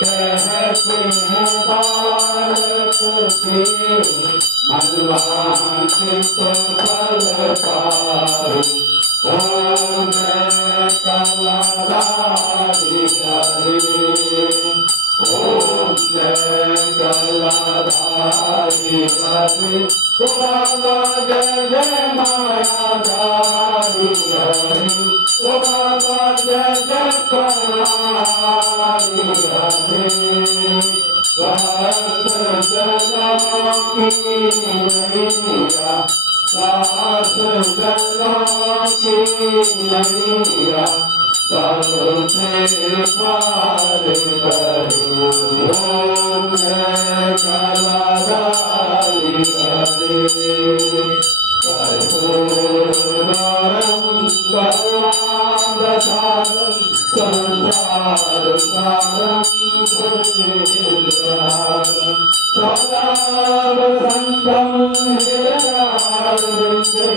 कहते हैं बालक के मनवांछित फल पाए। ओम जय कलधारी हरे, ओम जय कलधारी हरे, बाबा जय जय मायाधारी हरे, बाबा जय जय कलधारी हरे। भक्त जनों की नैया, साथ जनों की नैया, सबसे पार करे। ओम जय कलधारी हरे, कर्पूरगौरं करुणावतारं संसारसारं भुजगेन्द्रहारं सदा वसन्तं हृदयारविन्दे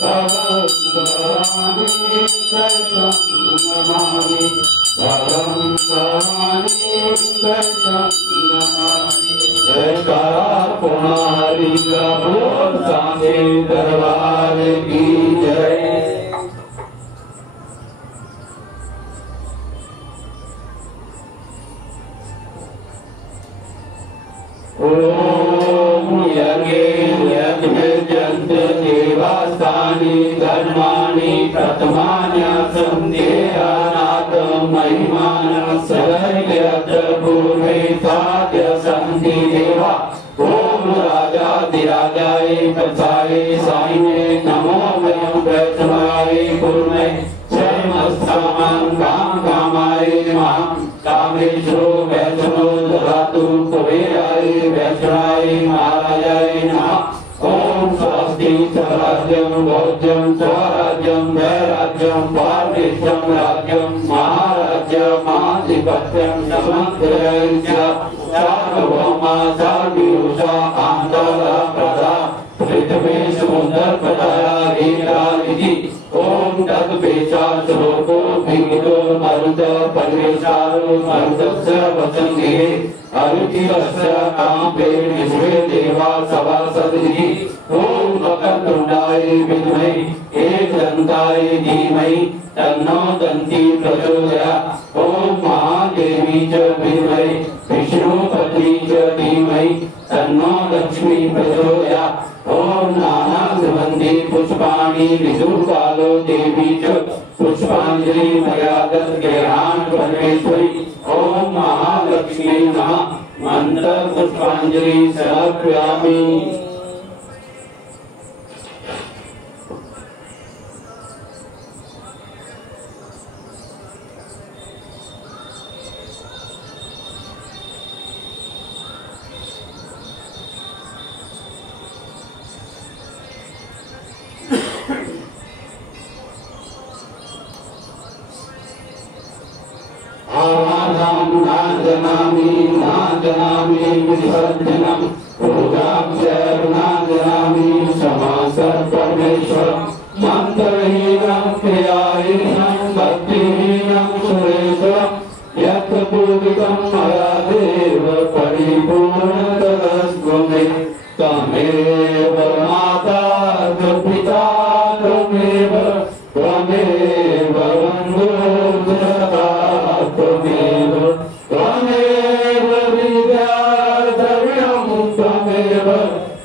भवं भवानी शरणं नमामि, भवं भवानी शरणं नमामि। जयकारा पुनारी प्रभु सांचे दरबार की जय। ओम यज्ञे यज्ञजन्त देवास्तानि धर्माणि प्रथमान्यसन्देहानाथ महिमानः सर्वज्ञ पूर्वे साध्य सन्ति देवा। ओम राजाधिराजाय प्रसाय साईने नमो वयं वैष्णवाय कुर्महे क्षयमस्तामं काम कामाय मां कामेश्वरो वैष्णो ददातु कुबेराय वैष्णवाय महाराजाय नमः। ओम स्वस्ति स्वराज्यं भोज्यं स्वराज्यं वैराज्यं पारमेश्वरं राज्यं महाराज्यमाधिपत्यं समग्रस्य सार्वभौमा सर्वभूषा आंतरा प्रदा पृथ्वी समुद्र पदाया वीरानिधि। ओम तद्वेषा श्लोको भिङ्गो मरुत परिवेशारो मरुतस्य वसन्ति अरुचिरस्य काम्पे विश्वे देवा सभासदिः। ओम वक्रतुण्डाय विद्महे एकदन्ताय धीमहि तन्नो दन्ती प्रचोदयात्। ओम महादेवी च विद्महे विष्णुपत्नी च धीमहि तन्नो लक्ष्मी प्रचोदयात्। ओम नानासुगन्धि पुष्पाणि ऋतुकालो देवी च पुष्पाञ्जलि मया दत्तगृहाण परमेश्वरी। ओम महालक्ष्मी नमः। मंत्र पुष्पाञ्जलि समर्पयामि। नादनामि विसर्जनम पूजां नादनामि समासर परमेश्वर मंत्रहीनं क्रियाहीनं भक्तिहीनं सुरेश्वरं यत् पूजितं मया देव परिपूर्णतरस्व मे। त्वमेव माता पिता त्वमेव त्वमेव बन्धुः सखा त्वमेव त्वमेव विद्याधर्यं त्वमेव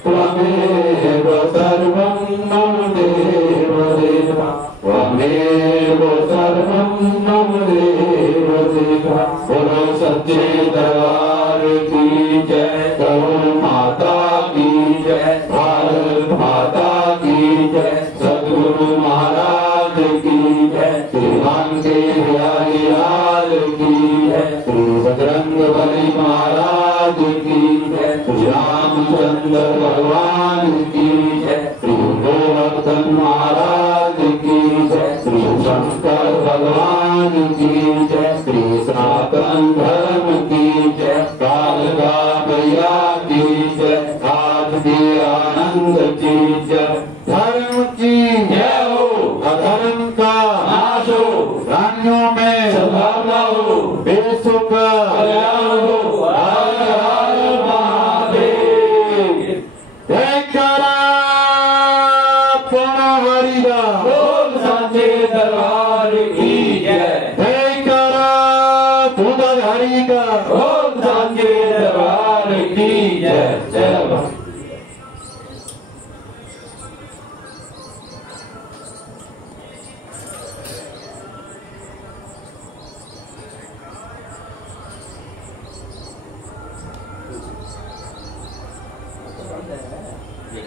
त्वमेव सर्वं मम देव देव त्वमेव सर्वं मम देव देव। बोलो सच्चे दरबार की जय। गौ माता की जय। भारत माता की जय। सद्गुरु महाराज की जय। श्रीमान के बिहारी लाल की जय। श्री बजरंगबली महाराज की जय। श्री रामचंद्र भगवान की जय। श्री गोवर्धन महाराज की जय। श्री शंकर भगवान की जय। श्री सनातन धर्म की जय। कालका मैया की जय। आज के आनंद की जय। धर्म की जय हो। अधर्म का नाश हो। प्राणियों में सद्भावना हो। देशों का हो हर हर महादेव। जयकारा पूर्ण हरिदा बोल सांचे दरबार की जय। जयकारा पूर्ण हरि का बोल सांचे दरबार की जय। जय बाबा। ये